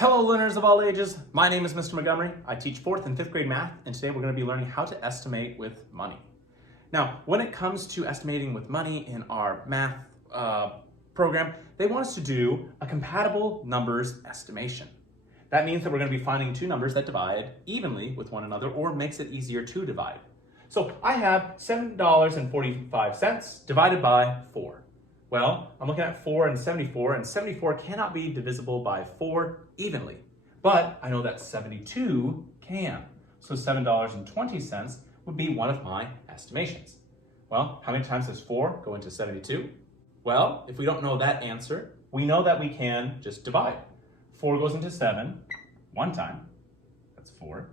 Hello learners of all ages, my name is Mr. Montgomery. I teach 4th and 5th grade math, and today we're going to be learning how to estimate with money. Now, when it comes to estimating with money in our math program, they want us to do a compatible numbers estimation. That means that we're going to be finding two numbers that divide evenly with one another or makes it easier to divide. So I have $7.45 divided by 4. Well, I'm looking at 4 and 74 cannot be divisible by 4 evenly. But I know that 72 can. So $7.20 would be one of my estimations. Well, how many times does 4 go into 72? Well, if we don't know that answer, we know that we can just divide. 4 goes into 7 one time. That's 4.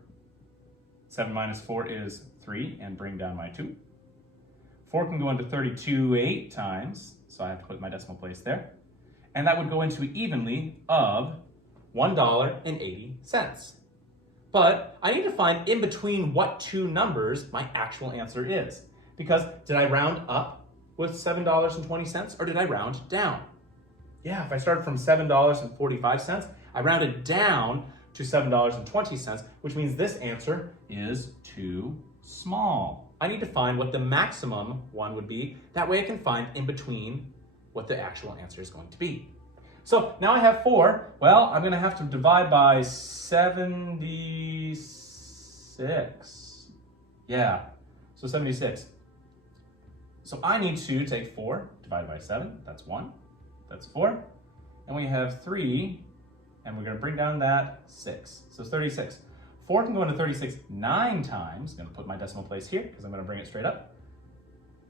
7 minus 4 is 3, and bring down my 2. 4 can go into 32 8 times, so I have to put my decimal place there. And that would go into evenly of $1.80. But I need to find in between what two numbers my actual answer is. Because did I round up with $7.20 or did I round down? Yeah, if I started from $7.45, I rounded down to $7.20, which means this answer is too small. I need to find what the maximum one would be. That way I can find in between what the actual answer is going to be. So now I have 4. Well, I'm going to have to divide by 76. Yeah, so 76. So I need to take 4 divided by 7. That's 1. That's 4. And we have 3, and we're going to bring down that 6. So 36. 4 can go into 36 9 times. I'm going to put my decimal place here because I'm going to bring it straight up.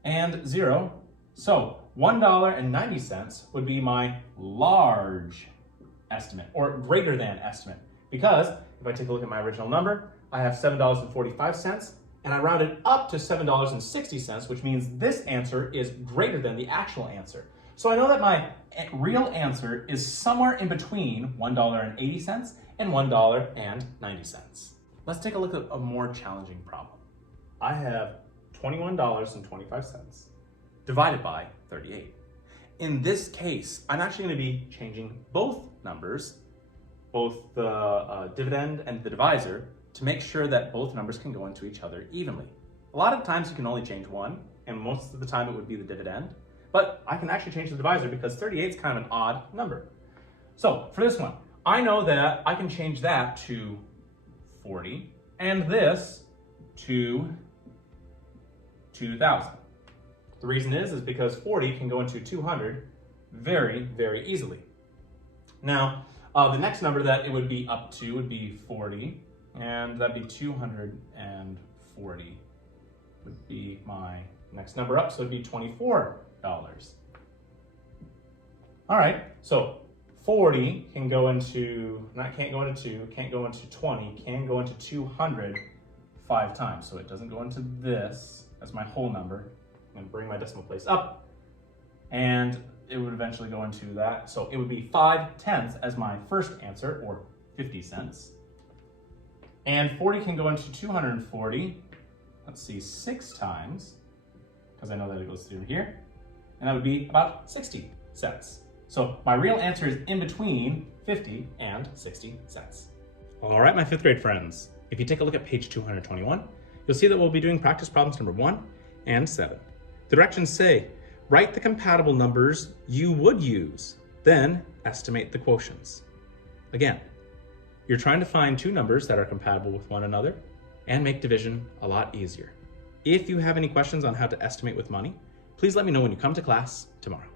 And 0. So $1.90 would be my large estimate, or greater than estimate. Because if I take a look at my original number, I have $7.45, and I rounded up to $7.60, which means this answer is greater than the actual answer. So I know that my real answer is somewhere in between $1.80 and $1.90. Let's take a look at a more challenging problem. I have $21.25 divided by 38. In this case, I'm actually going to be changing both numbers, both the dividend and the divisor, to make sure that both numbers can go into each other evenly. A lot of times you can only change one, and most of the time it would be the dividend, but I can actually change the divisor because 38 is kind of an odd number. So for this one, I know that I can change that to 40 and this to 2,000. The reason is because 40 can go into 200 very, very easily. Now, the next number that it would be up to would be 40, and that'd be 240 would be my next number up, so it'd be $24. All right, so 40 can go into, can't go into 2, can't go into 20, can go into 200 5 times. So it doesn't go into this as my whole number. I'm gonna bring my decimal place up, and it would eventually go into that. So it would be 5/10 as my first answer, or 50 cents. And 40 can go into 240, let's see, 6 times, because I know that it goes through here, and that would be about 60 cents. So my real answer is in between 50 and 60 cents. All right, my 5th grade friends, if you take a look at page 221, you'll see that we'll be doing practice problems number 1 and 7. The directions say, write the compatible numbers you would use, then estimate the quotients. Again, you're trying to find two numbers that are compatible with one another and make division a lot easier. If you have any questions on how to estimate with money, please let me know when you come to class tomorrow.